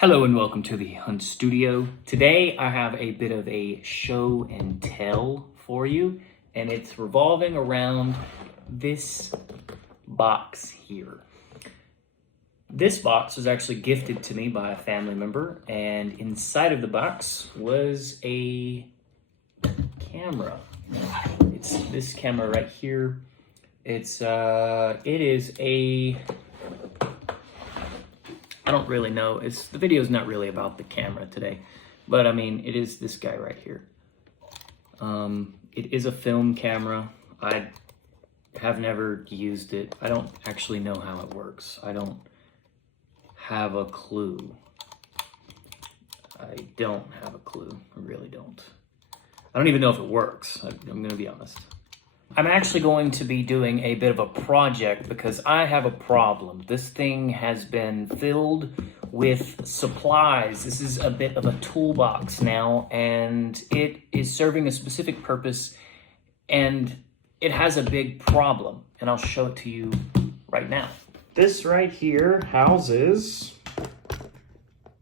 Hello and welcome to the Hunt Studio. Today I have a bit of a show and tell for you, and it's revolving around this box here. This box was actually gifted to me by a family member, and inside of the box was a camera. It's this camera right here. It is a, I don't really know. The video's not really about the camera today, but I mean, it is this guy right here. It is a film camera. I have never used it. I don't actually know how it works. I don't have a clue. I don't have a clue. I really don't. I don't even know if it works. I'm gonna be honest. I'm actually going to be doing a bit of a project because I have a problem. This thing has been filled with supplies. This is a bit of a toolbox now, and it is serving a specific purpose, and it has a big problem, and I'll show it to you right now. This right here houses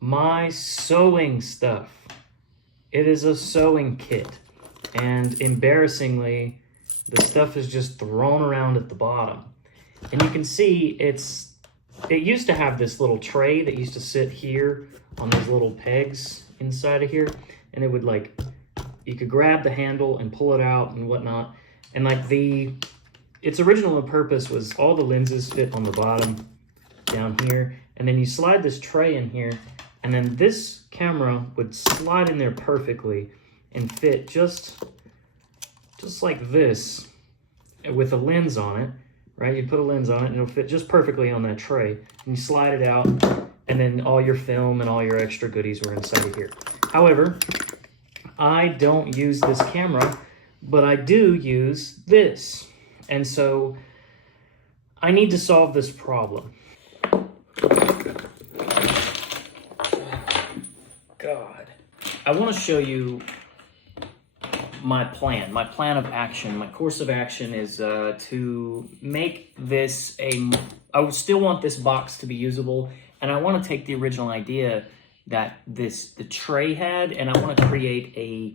my sewing stuff. It is a sewing kit, and embarrassingly, the stuff is just thrown around at the bottom. And you can see it used to have this little tray that used to sit here on these little pegs inside of here. And it would you could grab the handle and pull it out and whatnot. And its original purpose was all the lenses fit on the bottom down here. And then you slide this tray in here, and then this camera would slide in there perfectly and fit just like this with a lens on it, right? You put a lens on it and it'll fit just perfectly on that tray. And you slide it out, and then all your film and all your extra goodies were inside of here. However, I don't use this camera, but I do use this. And so I need to solve this problem. God. I want to show you my plan of action. My course of action is to make this I still want this box to be usable, and I want to take the original idea that the tray had, and I want to create a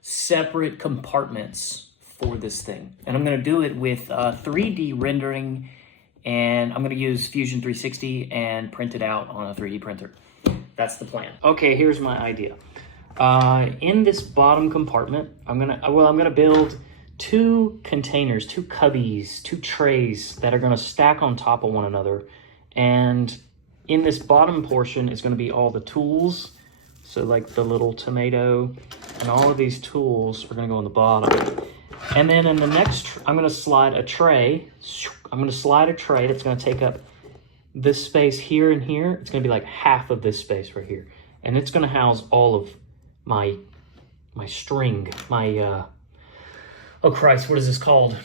separate compartments for this thing. And I'm going to do it with 3D rendering, and I'm going to use Fusion 360 and print it out on a 3D printer. That's the plan. Okay, here's my idea. In this bottom compartment, I'm gonna build two containers, two cubbies, two trays that are gonna stack on top of one another. And in this bottom portion is gonna be all the tools. So like the little tomato and all of these tools are gonna go on the bottom. And then in the next, I'm gonna slide a tray. I'm gonna slide a tray that's gonna take up this space here and here. It's gonna be like half of this space right here. And it's gonna house all of my string, oh Christ, what is this called?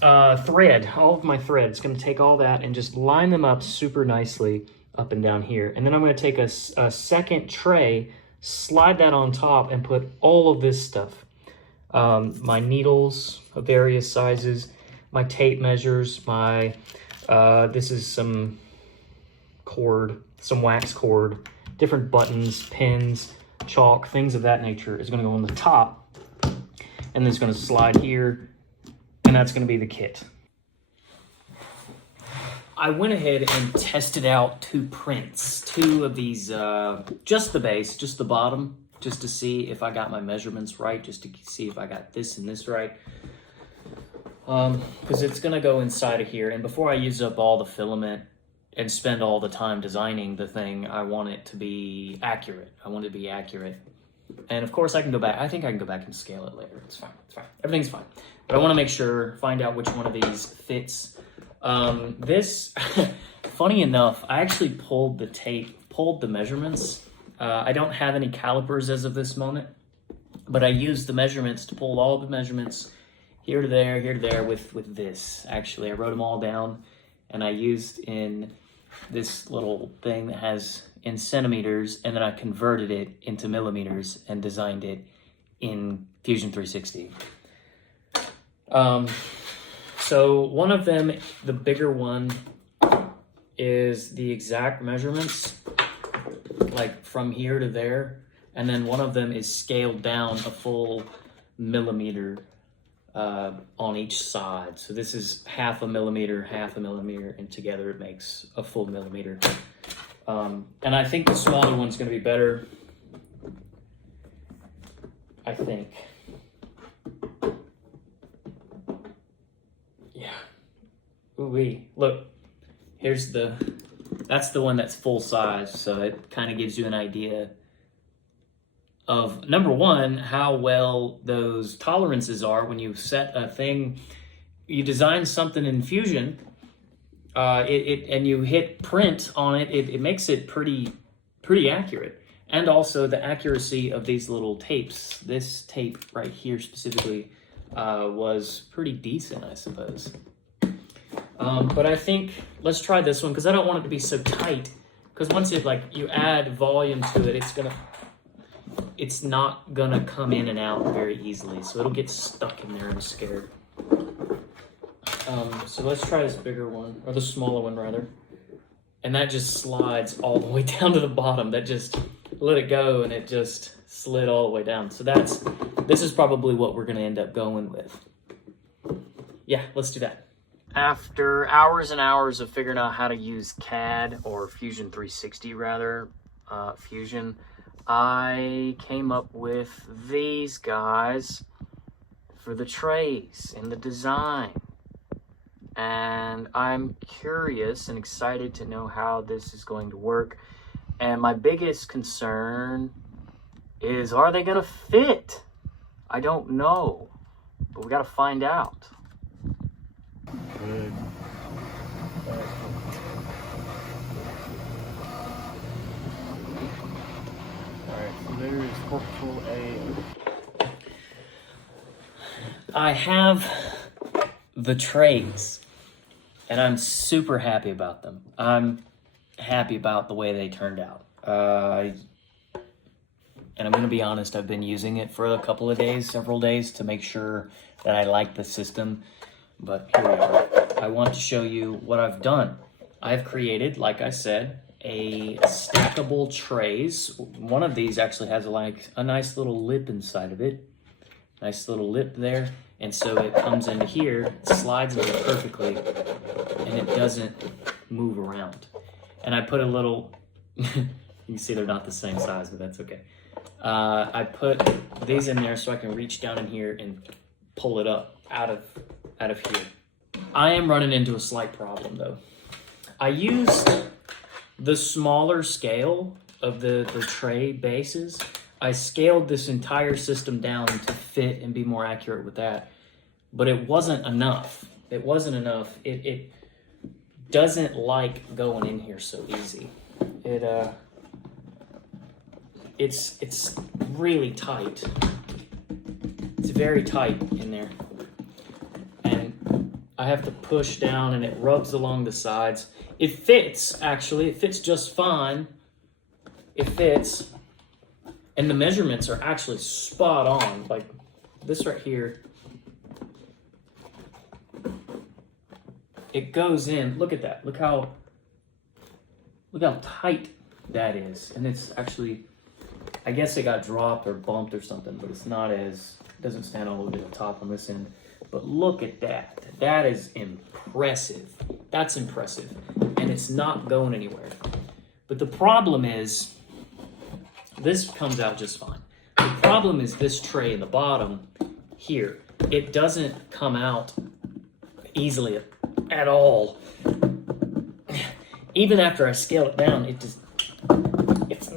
Thread, all of my thread. It's gonna take all that and just line them up super nicely up and down here. And then I'm gonna take a second tray, slide that on top, and put all of this stuff. My needles of various sizes, my tape measures, this is some cord, some wax cord, different buttons, pins, chalk, things of that nature is going to go on the top, and then it's going to slide here, and that's going to be the kit. I went ahead and tested out two prints, two of these, just the base, just the bottom, just to see if I got my measurements right, just to see if I got this and this right, because it's going to go inside of here, and before I use up all the filament and spend all the time designing the thing, I want it to be accurate. I want it to be accurate. And of course I can go back. I think I can go back and scale it later. It's fine, it's fine. Everything's fine. But I want to make sure, find out which one of these fits. This, funny enough, I actually pulled the measurements. I don't have any calipers as of this moment, but I used the measurements to pull all the measurements here to there with this. Actually, I wrote them all down, and I used in this little thing that has in centimeters, and then I converted it into millimeters and designed it in Fusion 360. So one of them, the bigger one, is the exact measurements like from here to there, and then one of them is scaled down a full millimeter on each side. So this is half a millimeter, and together it makes a full millimeter. And I think the smaller one's going to be better. I think. Yeah. Ooh-wee. Look, that's the one that's full size, so it kind of gives you an idea of, number one, how well those tolerances are when you set a thing, you design something in Fusion, and you hit print on it, it makes it pretty accurate. And also the accuracy of these little tapes. This tape right here specifically was pretty decent, I suppose. But I think, let's try this one, because I don't want it to be so tight. Because once you add volume to it, it's not gonna come in and out very easily. So it'll get stuck in there, I'm scared. So let's try this bigger one, or the smaller one rather. And that just slides all the way down to the bottom. That just let it go and it just slid all the way down. So this is probably what we're gonna end up going with. Yeah, let's do that. After hours and hours of figuring out how to use CAD, or Fusion 360 rather, Fusion, I came up with these guys for the trays and the design. And I'm curious and excited to know how this is going to work. And my biggest concern is, are they gonna fit? I don't know, but we gotta find out. Good. Alright, so there is Corporal A. I have the trays, and I'm super happy about them. I'm happy about the way they turned out. And I'm gonna be honest, I've been using it for a couple of days, several days, to make sure that I like the system. But here we are. I want to show you what I've done. I've created, like I said, a stackable trays. One of these actually has a nice little lip inside of it. Nice little lip there. And so it comes into here, slides in perfectly, and it doesn't move around. And I put a little, you can see they're not the same size, but that's okay. I put these in there so I can reach down in here and pull it up out of here. I am running into a slight problem though. I used the smaller scale of the tray bases. I scaled this entire system down to fit and be more accurate with that, but it wasn't enough. It wasn't enough. It doesn't like going in here so easy. It's really tight. It's very tight in there. And I have to push down and it rubs along the sides. It fits, actually. It fits just fine. It fits. And the measurements are actually spot on. Like this right here. It goes in. Look at that. Look how tight that is. And it's actually, I guess it got dropped or bumped or something, but it's not as, it doesn't stand all the way to the top on this end. But look at that. That is impressive. That's impressive. And it's not going anywhere. But the problem is, this comes out just fine. The problem is this tray in the bottom here. It doesn't come out easily at all. Even after I scale it down, it's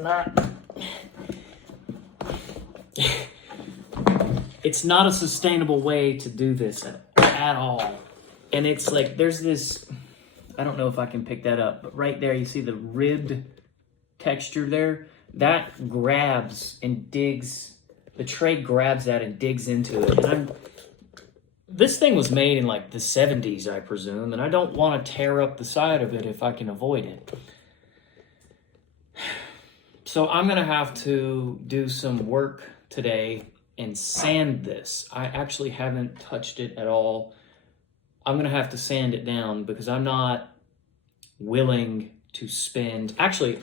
not a sustainable way to do this at all. And it's like, there's this, I don't know if I can pick that up, but right there, you see the ribbed texture there? That grabs and digs, the tray grabs that and digs into it. And this thing was made in like the 70s, I presume, and I don't want to tear up the side of it if I can avoid it. So I'm gonna have to do some work today and sand this. I actually haven't touched it at all. I'm gonna have to sand it down because I'm not willing to spend, actually,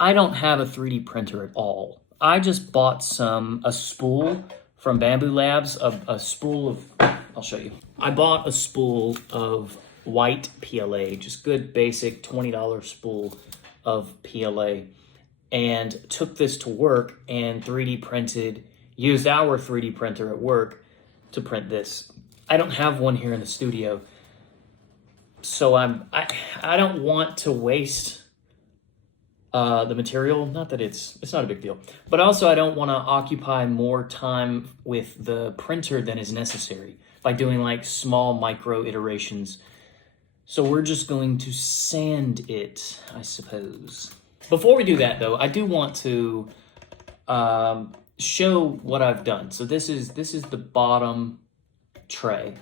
I don't have a 3D printer at all. I just bought a spool from Bamboo Labs, a spool of, I'll show you. I bought a spool of white PLA, just good basic $20 spool of PLA, and took this to work and 3D printed, used our 3D printer at work to print this. I don't have one here in the studio, so I don't want to waste the material. Not that it's not a big deal, but also I don't want to occupy more time with the printer than is necessary by doing like small micro iterations. So we're just going to sand it, I suppose. Before we do that though, I do want to show what I've done. So this is the bottom tray,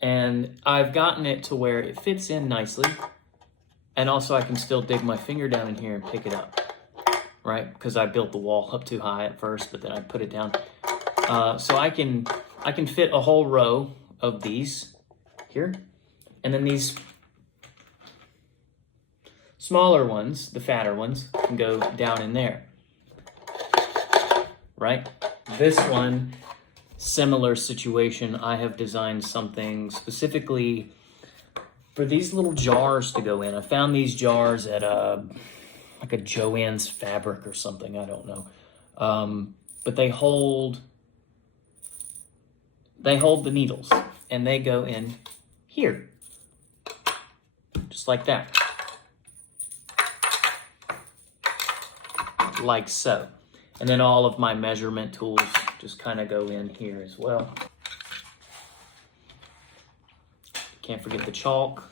and I've gotten it to where it fits in nicely. And also I can still dig my finger down in here and pick it up, right? Because I built the wall up too high at first, but then I put it down. So I can fit a whole row of these here. And then these smaller ones, the fatter ones, can go down in there, right? This one, similar situation. I have designed something specifically for these little jars to go in. I found these jars at like a Joann's Fabric or something, I don't know. But they hold the needles, and they go in here, just like that, like so. And then all of my measurement tools just kind of go in here as well. Can't forget the chalk.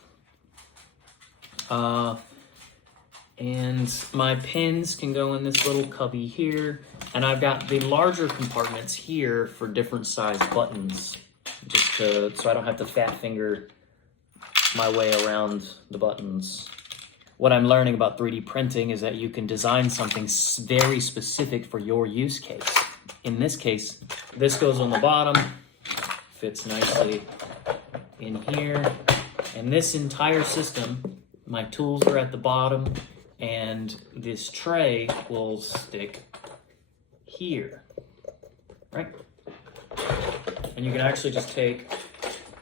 And my pins can go in this little cubby here. And I've got the larger compartments here for different size buttons, so I don't have to fat finger my way around the buttons. What I'm learning about 3D printing is that you can design something very specific for your use case. In this case, this goes on the bottom, fits nicely in here, and this entire system, my tools are at the bottom, and this tray will stick here, right? And you can actually just take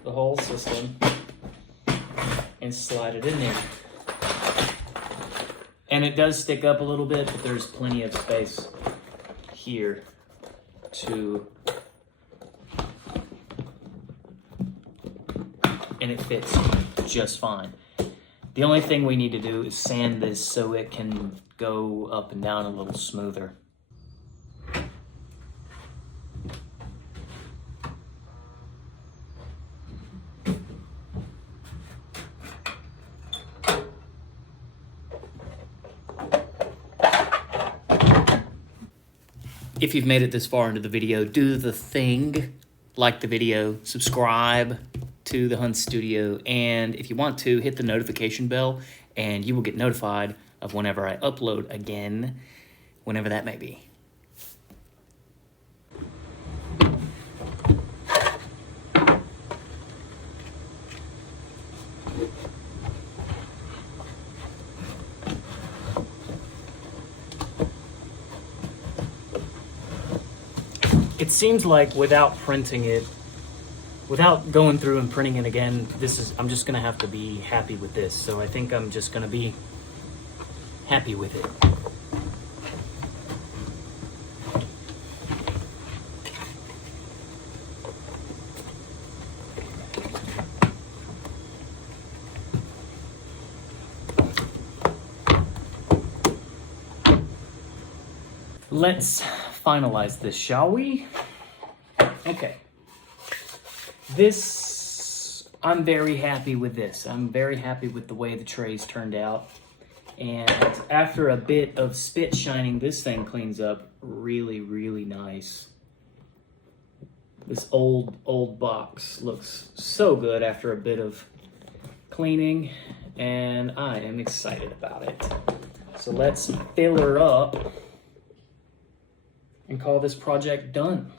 the whole system and slide it in there. And it does stick up a little bit, but there's plenty of space here to, and it fits just fine. The only thing we need to do is sand this so it can go up and down a little smoother. If you've made it this far into the video, do the thing, like the video, subscribe to the Hunt Studio, and if you want to, hit the notification bell, and you will get notified of whenever I upload again, whenever that may be. It seems like without printing it, without going through and printing it again, I'm just gonna have to be happy with this. So I think I'm just gonna be happy with it. Let's finalize this, shall we? Okay. I'm very happy with this. I'm very happy with the way the trays turned out. And after a bit of spit shining, this thing cleans up really, really nice. This old box looks so good after a bit of cleaning, and I am excited about it. So let's fill her up and call this project done.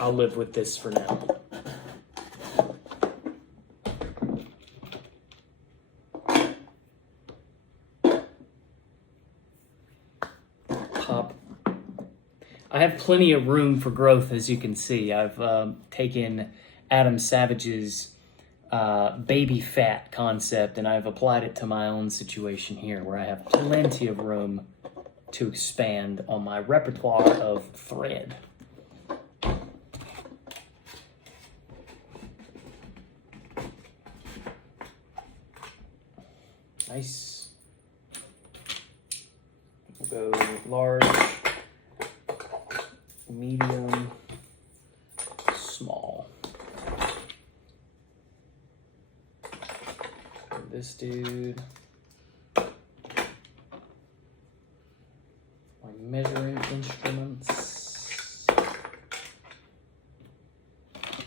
I'll live with this for now. Pop. I have plenty of room for growth, as you can see. I've taken Adam Savage's baby fat concept and I've applied it to my own situation here, where I have plenty of room to expand on my repertoire of thread. Nice. We'll go large, medium, small. This dude. My measuring instruments.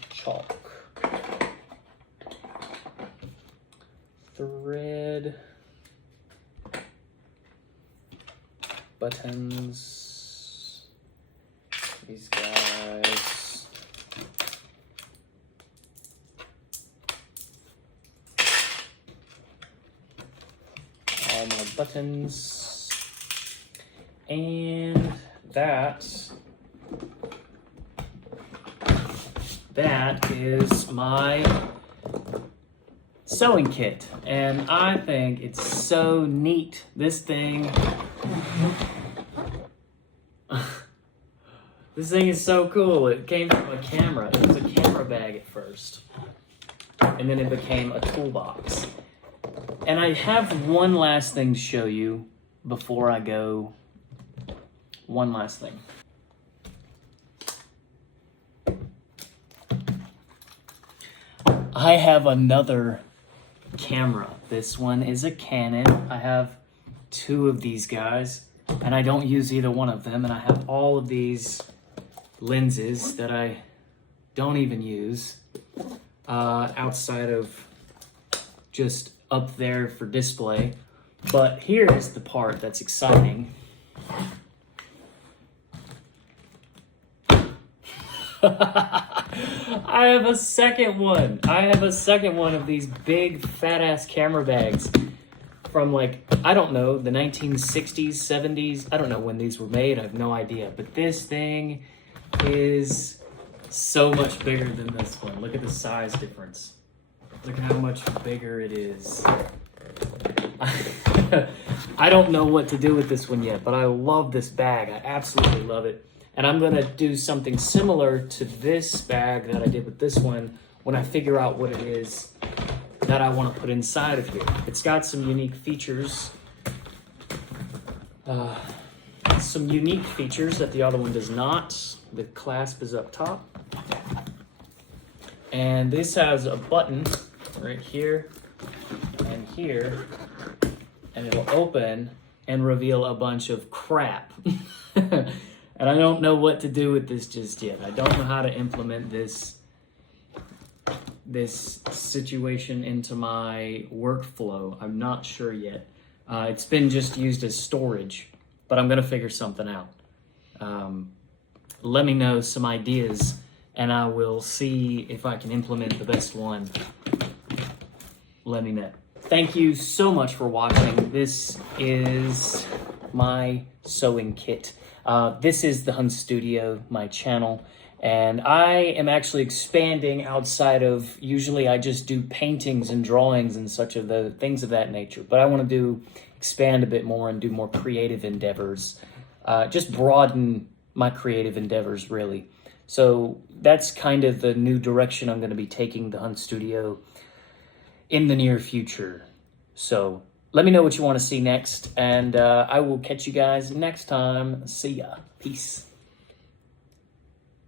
Chalk. Thread. Buttons. These guys. All my buttons. And that is my sewing kit. And I think it's so neat. This thing, this thing is so cool. It came from a camera. It was a camera bag at first. And then it became a toolbox. And I have one last thing to show you before I go. One last thing. I have another camera. This one is a Canon. I have two of these guys, and I don't use either one of them. And I have all of these lenses that I don't even use outside of just up there for display. But here is the part that's exciting. I have a second one. I have a second one of these big fat ass camera bags from, like, I don't know, the 1960s, 70s. I don't know when these were made. I have no idea. But this thing is so much bigger than this one. Look at the size difference. Look at how much bigger it is. I don't know what to do with this one yet, but I love this bag. I absolutely love it. And I'm gonna do something similar to this bag that I did with this one when I figure out what it is that I wanna put inside of here. It's got some unique features. Some unique features that the other one does not. The clasp is up top. And this has a button right here and here, and it'll open and reveal a bunch of crap. And I don't know what to do with this just yet. I don't know how to implement this situation into my workflow. I'm not sure yet. It's been just used as storage, but I'm gonna figure something out. Let me know some ideas and I will see if I can implement the best one. Let me know. Thank you so much for watching. This is my sewing kit. This is the Hunt Studio, my channel, and I am actually expanding outside of, usually I just do paintings and drawings and such of the things of that nature, but I want to expand a bit more and do more creative endeavors, just broaden my creative endeavors, really. So that's kind of the new direction I'm going to be taking the Hunt Studio in the near future. So let me know what you want to see next, and I will catch you guys next time. See ya. Peace.